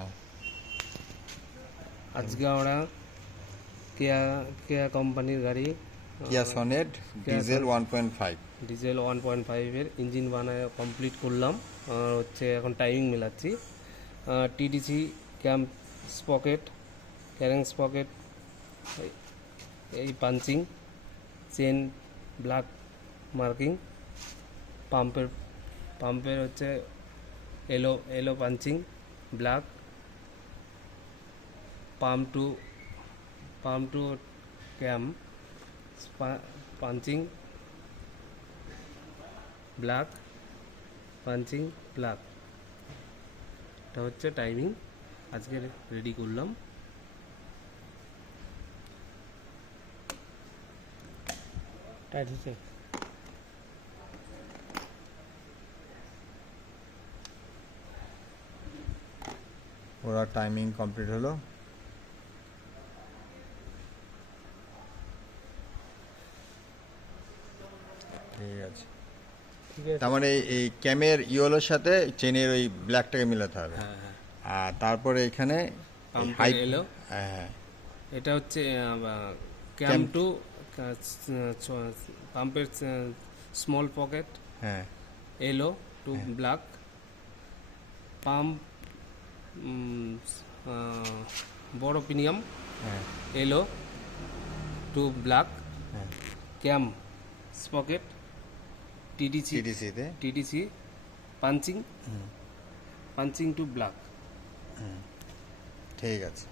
হ্যাঁ আজকে আমরা কেয়া কেয়া কোম্পানির গাড়ি কিয়া সনেট ডিজেল 1.5 ডিজেল 1.5-এর ইঞ্জিন বানায় কমপ্লিট করলাম। আর হচ্ছে এখন টাইমিং মেলাচ্ছি। TDC cam sprocket, crank sprocket, এই পাঞ্চিং চেন, ব্ল্যাক মার্কিং, পাম্পের হচ্ছে এলো এলো punching black, pump to cam punching black, punching black. এটা হচ্ছে টাইমিং আজকে রেডি করলাম। টাইট হচ্ছে। ওরা টাইমিং কমপ্লিট হলো। ঠিক আছে, ঠিক আছে। তার মানে এই ক্যামের ইয়েলোর সাথে চেনের ওই ব্ল্যাকটাকে মিলাতে হবে। হ্যাঁ হ্যাঁ। আর তারপরে এখানে পাম্পের এলো, হ্যাঁ এটা হচ্ছে ক্যাম টু পাম্পের স্মল পকেট হ্যাঁ এলো টু ব্ল্যাক, পাম্প বড় প্রিমিয়াম হ্যাঁ এলো টু ব্ল্যাক, হ্যাঁ ক্যাম স্পকেট টিডিসিতে টিডিসি পাঞ্চিং টু ব্ল্যাক। ঠিক আছে।